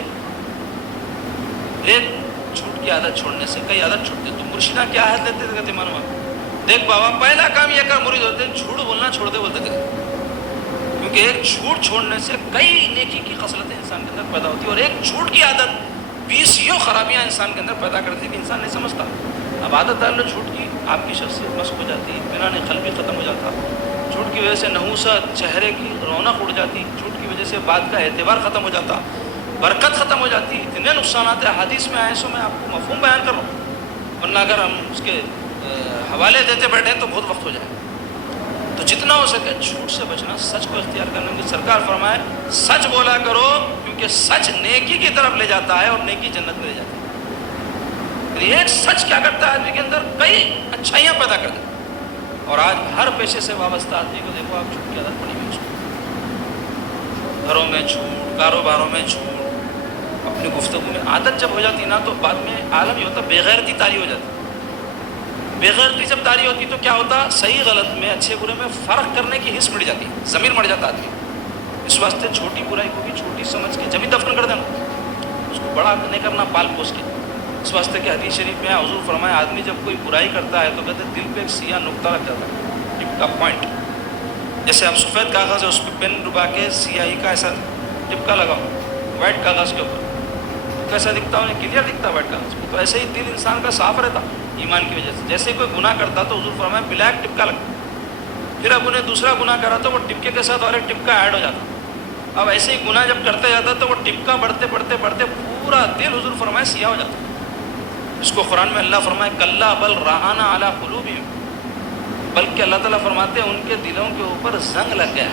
ایک جھوٹ کی عادت چھوڑنے سے کئی عادت چھوڑتے. تو مرشدہ کیا عادت لیتے تھے کہتے معلوم ہے؟ دیکھ بابا پہلا کام یہ کر، مرید ہوتے جھوٹ بولنا چھوڑ دے بولتے تھے. کیونکہ ایک جھوٹ چھوڑنے سے کئی نیکی کی خصلتیں انسان کے اندر پیدا ہوتی ہیں، اور ایک جھوٹ کی عادت 20 خرابیاں انسان کے اندر پیدا کرتی ہے کہ انسان نہیں سمجھتا. اب عادت ڈال لو جھوٹ کی، آپ کی شخصیت مشق ہو جاتی، اطمینان قلبی ختم ہو جاتا. جھوٹ کی وجہ سے نحوست، چہرے کی رونق اڑ جاتی. جھوٹ کی وجہ سے بات کا اعتبار ختم ہو جاتا، برکت ختم ہو جاتی. اتنے نقصانات ہیں حدیث میں آئے، سو میں آپ کو مفہوم بیان کر رہا ہوں، ورنہ اگر ہم اس کے حوالے دیتے بیٹھیں تو بہت وقت ہو جائے. تو جتنا ہو سکے جھوٹ سے بچنا، سچ کو اختیار کرنے کی سرکار فرمائے سچ بولا کرو، کیونکہ سچ نیکی کی طرف لے جاتا ہے اور نیکی جنت میں لے جاتا ہے. ایک سچ کیا کرتا ہے آدمی کے اندر کئی اچھائیاں پیدا کر دیتا. اور آج ہر پیشے سے وابستہ آدمی کو دیکھو آپ جھوٹ کی عادت پڑی ہوئی ہے. گھروں میں جھوٹ، کاروباروں میں جھوٹ، اپنی گفتگو میں عادت جب ہو جاتی نا تو بعد میں عالم یہ ہوتا بے غیرتی طاری ہو جاتی. بے غیرتی جب طاری ہوتی تو کیا ہوتا؟ صحیح غلط میں، اچھے برے میں فرق کرنے کی حس مٹ جاتی، ضمیر مر جاتا آدمی. اس واسطے چھوٹی برائی کو بھی چھوٹی سمجھ کے جبھی دفن کر دینا، اس کو بڑا نہیں کرنا پال پوس کے. اس واسطے کہ حدیث شریف میں حضور فرمایا آدمی جب کوئی برائی کرتا ہے تو کہتے دل پہ ایک سیاہ نقطہ لگ جاتا ہے، ٹپ کا پوائنٹ. جیسے آپ سفید کاغذ ہے اس پہ پین ڈبا کے سیاہی کا ایسا ٹپکا لگاؤ وائٹ کاغذ کے اوپر، کیسا دکھتا ہے؟ انہیں کلیئر دکھتا ہے وائٹ کاغذ پہ. تو ایسے ہی دل انسان کا صاف رہتا ایمان کی وجہ سے. جیسے کوئی گناہ کرتا تو حضور فرمایا بلیک ٹپکا لگتا، پھر اب انہیں دوسرا گناہ کرا تو وہ ٹپکے کے ساتھ اور ایک ٹپکا ایڈ ہو جاتا. اب ایسے ہی گناہ جب کرتے جاتا تو وہ ٹپکا بڑھتے بڑھتے بڑھتے پورا دل حضور فرمایا سیاہ ہو جاتا. اس کو قرآن میں اللہ فرمائے کلا بل ران علی قلوبہم، بلکہ اللہ تعالیٰ فرماتے ہیں ان کے دلوں کے اوپر زنگ لگ گیا.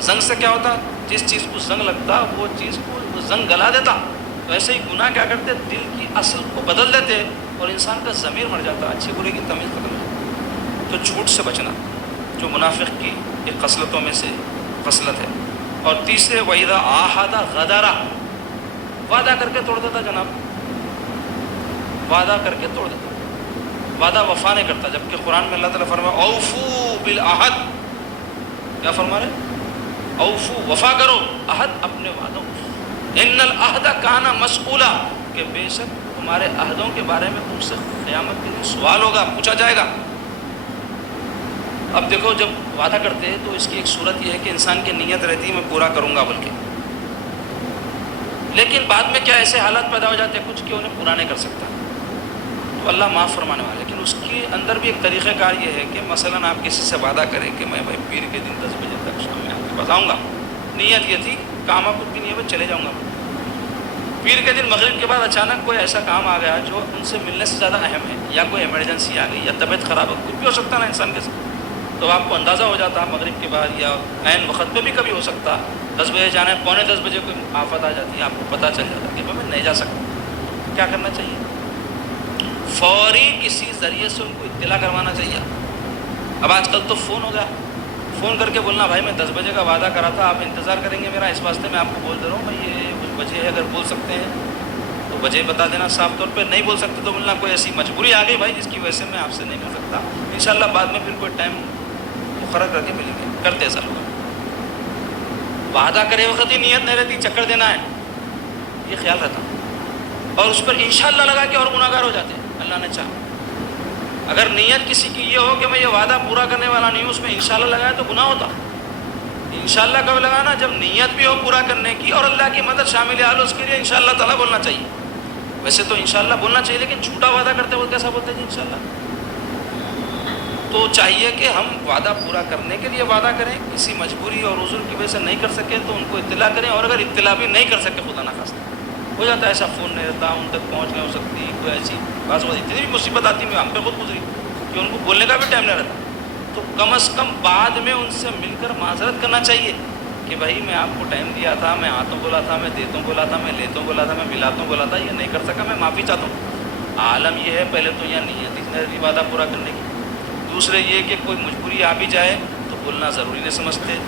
زنگ سے کیا ہوتا؟ جس چیز کو زنگ لگتا وہ چیز کو زنگ گلا دیتا. تو ایسے ہی گناہ کیا کرتے؟ دل کی اصل کو بدل دیتے اور انسان کا ضمیر مر جاتا، اچھے برے کی تمیز ختم ہو جاتی. تو جھوٹ سے بچنا جو منافق کی ایک خصلتوں میں سے خصلت ہے. اور تیسرے وَإِذَا عَاهَدَ غَدَرَ، وعدہ کر کے توڑ دیتا جناب، وعدہ کر کے توڑ دیتا، وعدہ وفا نہیں کرتا. جبکہ قرآن میں اللہ تعالیٰ فرمایا اوفو بالعہد، کیا فرما رہے؟ اوفو، وفا کرو، عہد اپنے وعدوں. ان العہد کان مسئولا، کہ بے شک تمہارے عہدوں کے بارے میں تم سے قیامت کے دن سوال ہوگا، پوچھا جائے گا. اب دیکھو جب وعدہ کرتے ہیں تو اس کی ایک صورت یہ ہے کہ انسان کی نیت رہتی ہے میں پورا کروں گا بلکہ، لیکن بعد میں کیا ایسے حالات پیدا ہو جاتے ہیں کچھ کہ انہیں پورا نہیں کر سکتا. تو اللہ معاف فرمانے والا. لیکن اس کے اندر بھی ایک طریقہ کار یہ ہے کہ مثلاً آپ کسی سے وعدہ کریں کہ میں بھائی پیر کے دن 10 بجے تک شام میں آپ کے پاس آؤں گا، نیت یہ تھی کام آپ کچھ بھی نہیں ہے، میں چلے جاؤں گا. پیر کے دن مغرب کے بعد اچانک کوئی ایسا کام آ گیا جو ان سے ملنے سے زیادہ اہم ہے، یا کوئی ایمرجنسی آ گئی، یا طبیعت خراب ہو، کچھ بھی ہو سکتا نا انسان کے ساتھ. تو آپ کو اندازہ ہو جاتا مغرب کے بعد یا عین وقت پہ بھی کبھی ہو سکتا 10 بجے جانا ہے، پونے 10 بجے کوئی آفت آ جاتی ہے، آپ کو پتہ چل جاتا کہ میں نہیں جا سکتا. کیا کرنا چاہیے؟ فوری کسی ذریعے سے ان کو اطلاع کروانا چاہیے. اب آج کل تو فون ہو گیا، فون کر کے بولنا بھائی میں 10 بجے کا وعدہ کرا تھا، آپ انتظار کریں گے میرا، اس واسطے میں آپ کو بول دے رہا ہوں میں یہ کچھ بجے ہے، اگر بول سکتے ہیں تو بجے بتا دینا صاف طور پہ، نہیں بول سکتے تو بولنا کوئی ایسی مجبوری آ گئی بھائی جس کی وجہ سے میں آپ سے نہیں مل سکتا، انشاءاللہ بعد میں پھر کوئی ٹائم مقرر کر کے ملیں گے. کرتے ایسا لوگ وعدہ کرے وقت ہی نیت نہیں رہتی، چکر دینا ہے، یہ خیال رہتا، اور اس پر انشاءاللہ لگا کے اور گناہگار ہو جاتے ہیں. اللہ نے چاہا اگر نیت کسی کی یہ ہو کہ میں یہ وعدہ پورا کرنے والا نہیں ہوں، اس میں انشاءاللہ لگایا تو گناہ ہوتا. انشاءاللہ کب لگانا؟ جب نیت بھی ہو پورا کرنے کی اور اللہ کی مدد شامل ہے، اس کے لیے انشاءاللہ تعالیٰ بولنا چاہیے. ویسے تو انشاءاللہ بولنا چاہیے، لیکن جھوٹا وعدہ کرتے وقت کیسا بولتے ہیں جی انشاءاللہ؟ تو چاہیے کہ ہم وعدہ پورا کرنے کے لیے وعدہ کریں، کسی مجبوری اور عذر کی وجہ سے نہیں کر سکے تو ان کو اطلاع کریں، اور اگر اطلاع بھی نہیں کر سکے خدا نخواستہ ہو جاتا ہے ایسا فون نہیں رہتا، ان تک پہنچ نہیں ہو سکتی، کوئی ایسی بعض وقت اتنی بھی مصیبت آتی ہے ہم پہ خود گزری کہ ان کو بولنے کا بھی ٹائم نہیں رہتا، تو کم از کم بعد میں ان سے مل کر معذرت کرنا چاہیے. کہ بھائی میں آپ کو ٹائم دیا تھا، میں آتا ہوں بولا تھا، میں دیتا ہوں بولا تھا، میں لیتا ہوں بولا تھا، میں ملاتا ہوں بولا تھا، یہ نہیں کر سکا، میں معافی چاہتا ہوں. عالم یہ ہے پہلے تو یہاں نیت ہی وعدہ پورا کرنے کی. دوسرے یہ کہ کوئی مجبوری آ بھی جائے تو بولنا ضروری نہیں سمجھتے.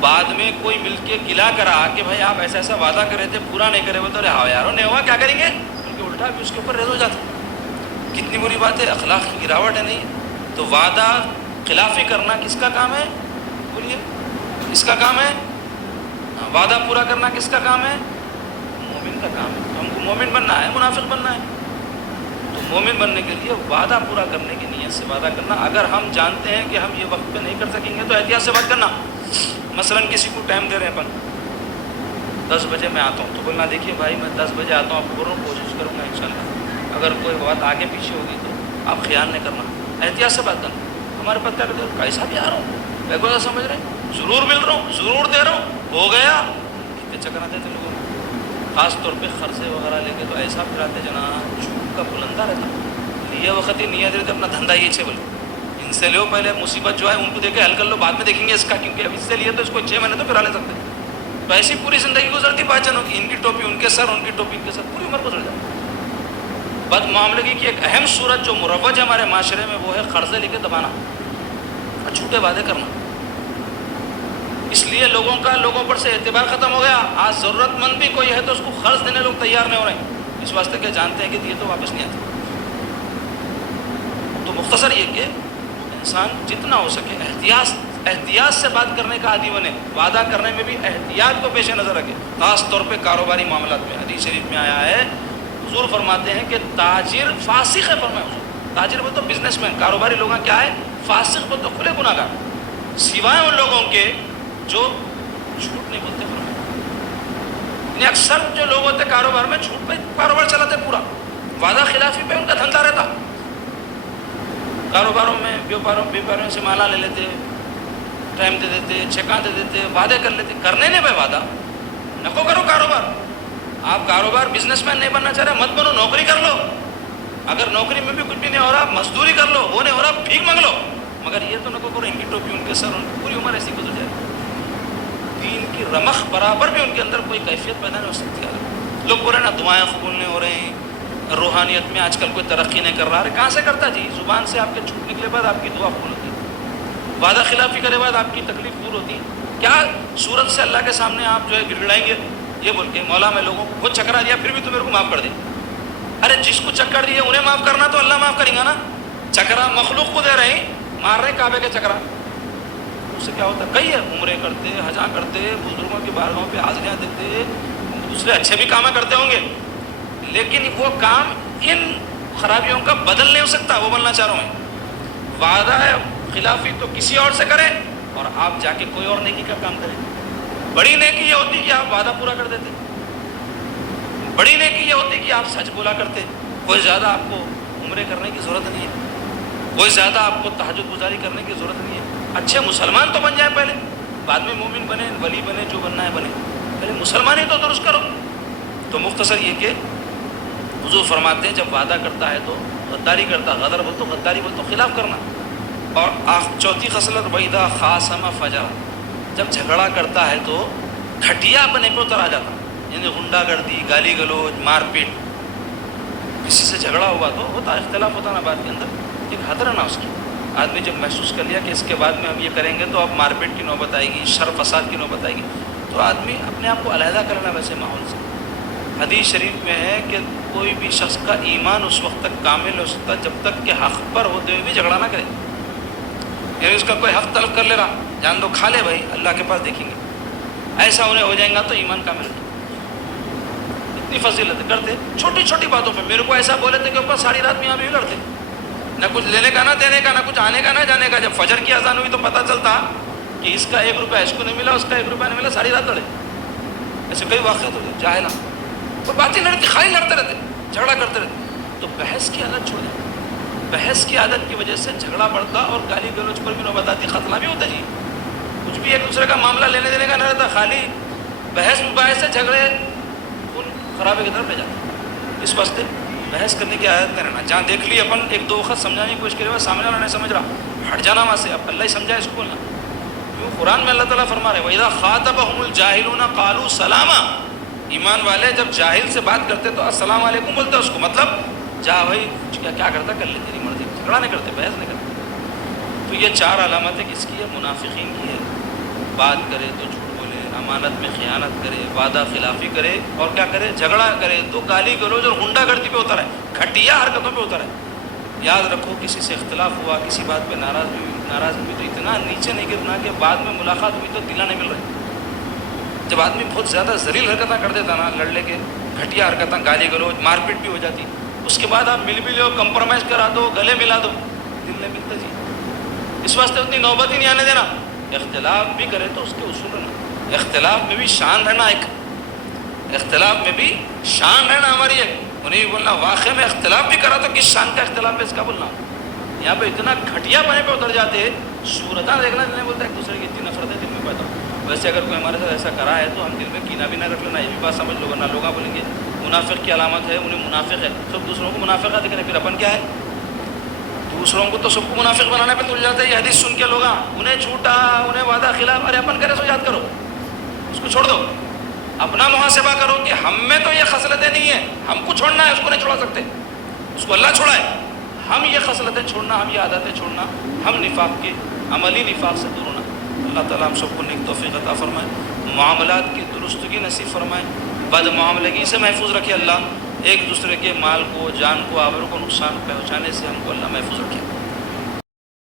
بعد میں کوئی مل کے گلا کرا کہ بھائی آپ ایسا ایسا وعدہ کرے تھے پورا نہیں کرے ہوئے تو ہاں یاروں نہیں ہوا کیا کریں گے، بلکہ الٹا بھی اس کے اوپر ریز ہو جاتا. کتنی بری بات ہے، اخلاق کی گراوٹ ہے. نہیں تو وعدہ خلافی کرنا کس کا کام ہے؟ بولیے کس کا کام ہے؟ وعدہ پورا کرنا کس کا کام ہے؟ مومن کا کام ہے. ہم کو مومن بننا ہے، منافق بننا ہے؟ تو مومن بننے کے لیے وعدہ پورا کرنے کی نیت سے وعدہ کرنا. اگر ہم جانتے ہیں کہ ہم یہ وقت پہ نہیں کر سکیں گے تو احتیاط سے بات کرنا. مثلا کسی کو ٹائم دے رہے ہیں اپن 10 بجے میں آتا ہوں تو بولنا دیکھیے بھائی میں 10 بجے آتا ہوں، آپ کو بول رہا ہوں کوشش کروں گا انشاءاللہ، اگر کوئی بات آگے پیچھے ہوگی تو آپ خیال نہیں کرنا، احتیاط سے بات کرنا. ہمارے پاس کیا کہتے ہیں کیسا بھی آ رہا ہوں، میں کو سمجھ رہے ہیں ضرور مل رہا ہوں، ضرور دے رہا ہوں، ہو گیا. کتنے چکر آتے تھے لوگوں کو، خاص طور پہ قرضے وغیرہ لے کے تو ایسا پھراتے جناب جھوٹ کا بلندہ رہتا. یہ وقت ہی نیت رہتے اپنا دھندا یہ چھے بولے ان سے لو، پہلے مصیبت جو ہے ان کو دیکھ کے حل کر لو، بعد میں دیکھیں گے اس کا، کیونکہ اب اس سے لیے تو اس کو 6 مہینے تو پھرا لے سکتے. تو ایسی پوری زندگی گزرتی پہچانوں کی، ان کی ٹوپی ان کے سر، ان کی ٹوپی ان کے سر، پوری عمر گزر جاتی. بد معاملگی کی ایک اہم صورت جو مروج ہے ہمارے معاشرے میں وہ ہے قرضے لے کے دبانا اور جھوٹے وعدے کرنا. اس لیے لوگوں پر سے اعتبار ختم ہو گیا. آج ضرورت مند بھی کوئی ہے تو اس کو قرض دینے لوگ تیار نہیں ہو رہے ہیں، اس واسطے کہ جانتے ہیں کہ یہ تو واپس نہیں آتے. تو مختصر یہ کہ انسان جتنا ہو سکے احتیاط سے بات کرنے کا عادی بنے. وعدہ کرنے میں بھی احتیاط کو پیش نظر رکھے، خاص طور پہ کاروباری معاملات میں. حدیث شریف میں آیا ہے حضور فرماتے ہیں کہ تاجر فاسق ہے. فرمایا حضور تاجر وہ تو بزنس مین، کاروباری لوگاں کیا ہے؟ فاسق وہ تو کھلے گناہ گار، سوائے ان لوگوں کے جو جھوٹ نہیں بولتے. یعنی اکثر جو لوگ ہوتے کاروبار میں جھوٹ پہ کاروبار چلاتے، پورا وعدہ خلافی پہ ان کا دھندا رہتا. کاروباروں میں بیوپاریوں سے مالا لے لیتے، ٹائم دے دیتے، چیکاں دے دیتے، وعدے کر لیتے. کرنے نہیں بھائی وعدہ نہ کو کرو کاروبار. آپ کاروبار بزنس مین نہیں بننا چاہ رہے مت بنو، نوکری کر لو. اگر نوکری میں بھی کچھ بھی نہیں ہو رہا مزدوری کر لو، وہ نہیں ہو رہا بھیک مانگ لو، مگر یہ تو نہ کو کرو ان کی ٹوپی ان کے سر، ان کی پوری عمر ایسی گزر جائے. دین کی رمق برابر بھی ان کے اندر کوئی کیفیت پیدا نہیں ہو سکتی. لوگ بول رہے ہیں نا دعائیں قبول نہیں ہو رہے ہیں، روحانیت میں آج کل کوئی ترقی نہیں کر رہا. ارے کہاں سے کرتا جی؟ زبان سے آپ کے جھوٹ نکلے بعد آپ کی دعا قبول ہوتی ہے، وعدہ خلافی کرے بعد آپ کی تکلیف دور ہوتی ہے. کیا صورت سے اللہ کے سامنے آپ جو ہے گڑگڑائیں گے یہ بول کے مولا میں لوگوں کو خود چکرا دیا پھر بھی تو میرے کو معاف کر دے. ارے جس کو چکر دیے انہیں معاف کرنا تو اللہ معاف کریں گا نا. چکرا مخلوق کو دے رہے ہیں، مار رہے کعبے کے چکرا، اس سے کیا ہوتا ہے؟ کئی ہے عمرے کرتے، حجاں کرتے، بزرگوں کی بارگاہوں پہ حاضریاں دیتے، دوسرے اچھے بھی کام کرتے ہوں گے، لیکن وہ کام ان خرابیوں کا بدل نہیں ہو سکتا. وہ بولنا چاہ رہا ہوں میں، وعدہ ہے خلافی تو کسی اور سے کریں اور آپ جا کے کوئی اور نیکی کا کام کریں. بڑی نیکی یہ ہوتی کہ آپ وعدہ پورا کر دیتے، بڑی نیکی یہ ہوتی کہ آپ سچ بولا کرتے. کوئی زیادہ آپ کو عمرے کرنے کی ضرورت نہیں ہے، کوئی زیادہ آپ کو تہجد گزاری کرنے کی ضرورت نہیں ہے. اچھے مسلمان تو بن جائیں پہلے، بعد میں مومن بنے، ولی بنے، جو بننا ہے بنے، پہلے مسلمان ہی تو درست کرو. تو مختصر یہ کہ حضور فرماتے ہیں جب وعدہ کرتا ہے تو غداری کرتا، غدر بول تو غداری بول تو خلاف کرنا. اور چوتھی خصلت وَإِذَا خَاصَمَ فَجَرَ، جب جھگڑا کرتا ہے تو گھٹیا بنے پہ اتر آ جاتا، یعنی غنڈہ گردی، گالی گلوچ، مار پیٹ. کسی سے جھگڑا ہوا تو ہوتا، اختلاف ہوتا نا بات کے اندر، ایک حد رہنا اس کی. آدمی جب محسوس کر لیا کہ اس کے بعد میں ہم یہ کریں گے تو اب مار پیٹ کی نوبت آئے گی، شر فساد کی نوبت آئے گی، تو آدمی اپنے آپ کو علیحدہ کرنا ویسے ماحول سے. حدیث شریف میں ہے کہ کوئی بھی شخص کا ایمان اس وقت تک کامل ہو سکتا جب تک کہ حق پر ہوتے ہوئے بھی جھگڑا نہ کرے. یعنی اس کا کوئی حق طلب کر لے رہا، جان دو کھا لے بھائی، اللہ کے پاس دیکھیں گے، ایسا انہیں ہو جائیں گا تو ایمان کامل ہے. اتنی فضیلت کرتے چھوٹی چھوٹی باتوں پہ. میرے کو ایسا بولے تھے کہ اوپر ساری رات میاں بھی لڑتے، نہ کچھ لینے کا نہ دینے کا، نہ کچھ آنے کا نہ جانے کا. جب فجر کی اذان ہوئی تو پتہ چلتا کہ اس کا 1 روپیہ اس کو نہیں ملا، اس کا 1 روپیہ نہیں ملا، ساری رات لڑے. ایسے کئی واقعات ہوتے جاہلا، تو باتیں لڑتی خالی لڑتے رہتے، جھگڑا کرتے رہتے. تو بحث کی عادت چھوڑ دیں. بحث کی عادت کی وجہ سے جھگڑا بڑھتا اور گالی گلوچ پر بھی نوبت آتی، خطرہ بھی ہوتا جی. کچھ بھی ایک دوسرے کا معاملہ لینے دینے کا نہ رہتا، خالی بحث مباحث سے جھگڑے ان خرابے کی طرف لے جاتے. اس واسطے بحث کرنے کی عادت نہیں رہنا. جہاں دیکھ لی اپن ایک دو وقت سمجھانے کی کوشش کرے، سامنے والا نہیں سمجھ رہا، ہٹ جانا وہاں سے. اب اللہ ہی سمجھائے اس کو بولنا. کیوں؟ قرآن میں اللہ تعالیٰ فرما رہے ہیں وَإِذَا خَاطَبَهُمُ الْجَاهِلُونَ قَالُوا سَلَامًا، ایمان والے جب جاہل سے بات کرتے تو السلام علیکم بولتے اس کو، مطلب جا بھائی کیا کرتا کر لے، تیری مرضی، جھگڑا نہیں کرتے، بحث نہیں کرتے۔ تو یہ چار علامتیں کس کی ہے؟ منافقین کی ہے۔ بات کرے تو جھوٹ بولے، امانت میں خیانت کرے، وعدہ خلافی کرے، اور کیا کرے؟ جھگڑا کرے تو گالی گلوچ اور غنڈہ گردی پہ ہوتا رہے، گھٹیا حرکتوں پہ ہوتا رہے۔ یاد رکھو کسی سے اختلاف ہوا، کسی بات پہ ناراض ہوئی تو اتنا نیچے نہیں گرنا کہ بعد میں ملاقات ہوئی تو دلا نہیں مل رہے۔ جب آدمی بہت زیادہ ذلیل حرکتیں کر دیتا نا، لڑنے کے گھٹیا حرکتیں، گالی گلوچ، مار پیٹ بھی ہو جاتی، اس کے بعد آپ مل بھی لو، کمپرومائز کرا دو، گلے ملا دو، دل نہیں ملتا جی۔ اس واسطے اتنی نوبت ہی نہیں آنے دینا۔ اختلاف بھی کرے تو اس کے اصول رہنا، اختلاف میں بھی شان رہنا، ایک اختلاف میں بھی شان رہنا ہماری ایک، انہیں بولنا واقعی میں اختلاف بھی کرا تو کس شان کا اختلاف ہے اس کا بولنا۔ یہاں پہ اتنا گھٹیا پنے پہ اتر جاتے، صورتیں دیکھنا نہیں بولتا، ایک دوسرے کی اتنی نفرت ہے دل میں پیدا ہو۔ ویسے اگر کوئی ہمارے ساتھ ایسا کرا ہے تو ہم دل میں کینہ بھی نہ رکھ لینا، یہ بھی بات سمجھ لو، ورنہ لوگ بولیں گے منافق کی علامت ہے انہیں منافق ہے، سب دوسروں کو منافقہ دکھ رہے، پھر اپن کیا ہے؟ دوسروں کو تو سب کو منافق بنانے پہ تل جاتے ہیں۔ یہ حدیث سن کے لوگ انہیں جھوٹا، انہیں وعدہ خلاف، ارے اپن کرے سو یاد کرو، اس کو چھوڑ دو، اپنا محاسبہ کرو کہ ہم میں تو یہ خصلتیں نہیں ہیں، ہم کو چھوڑنا ہے، اس کو نہیں چھوڑا سکتے، اس کو اللہ چھوڑا ہے، ہم یہ خصلتیں چھوڑنا، ہم یہ عادتیں چھوڑنا، ہم نفاق کے عملی نفاق سے دور ہونا۔ اللہ تعالیٰ ہم سب کو نیک توفیق عطا فرمائے، معاملات کی درستگی نصیب فرمائے، بد معاملگی سے محفوظ رکھے اللہ، ایک دوسرے کے مال کو، جان کو، آبرو کو نقصان پہنچانے سے ہم کو اللہ محفوظ رکھے۔